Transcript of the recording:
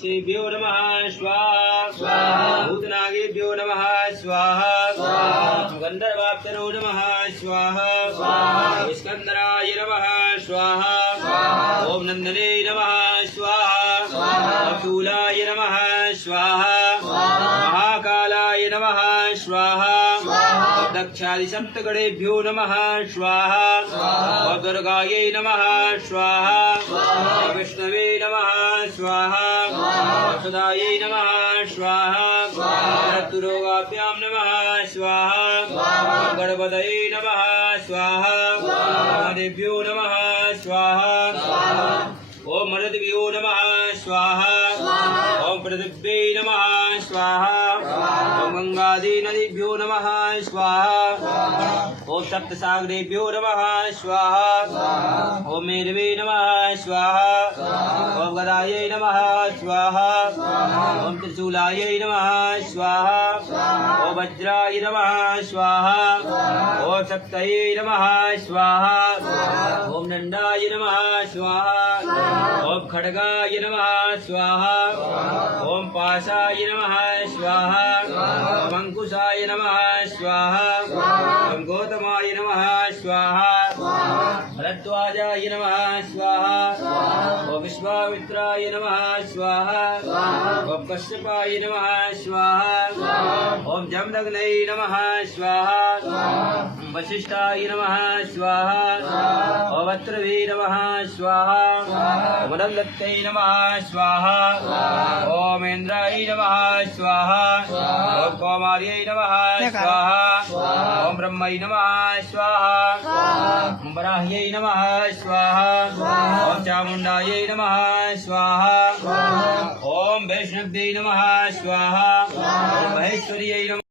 श्रीभ्यो नमः स्वाहा भूतनागेभ्यो नमः स्वाहा गंधर्वाप्तनो नमः स्वाहा स्कंदराय नमः स्वाहा ओम नंदने नमः स्वाहा शूलाय नमः स्वाहा महाकालाय नमः स्वाहा दक्षादि सप्तगणेभ्यो नमः स्वाहा दुर्गायै नमः स्वाहा विष्णवे नमः स्वाहा सदायै नमः स्वाहा ऋतुरोगाभ्यां नमः स्वाहा गणपतये नमः स्वाहा मदेभ्यो नमः स्वाहा ओम मरुद्भ्यो नमः स्वाहा ओम पृथिव्यै नमः स्वाहा ओम गंगादि नदीभ्यो नमः स्वाहा ओम सप्तसागरेभ्यो नमः स्वाहा ओम मेरवे नमः स्वाहा ओम गदायै नमः स्वाहा ओम त्रिशूलायै नमः स्वाहा ओम वज्राय नमः स्वाहा ओम सप्तये नमः स्वाहा ओम नंदाय नमः स्वाहा ओम खड्गाय नमः स्वाहा ओम पाशाय नमः स्वाहा ओम अंकुशाय नमः स्वाहा ओम गौतमाय नमः स्वाहा भरद्वाजाय नमः स्वाहा ओम विश्वामित्राय नमः स्वाहा ओम कश्यपाय नमः स्वाहा ओम जमदग्नये नमः स्वाहा ओम वशिष्ठाय नमः स्वाहा ओम अत्रवे नमः स्वाहा ओम दत्तये नमः स्वाहा ओम इंद्राय नमः स्वाहा ओम कौमार्यै नमः स्वाहा ओम ब्रह्मये नमः स्वाहा ओम वराह्यै नमः स्वाहा ओम चामुंडायै नमः स्वाहा ओम वैष्णव्यै नमः स्वाहा ओम महेश्वर्यै नमः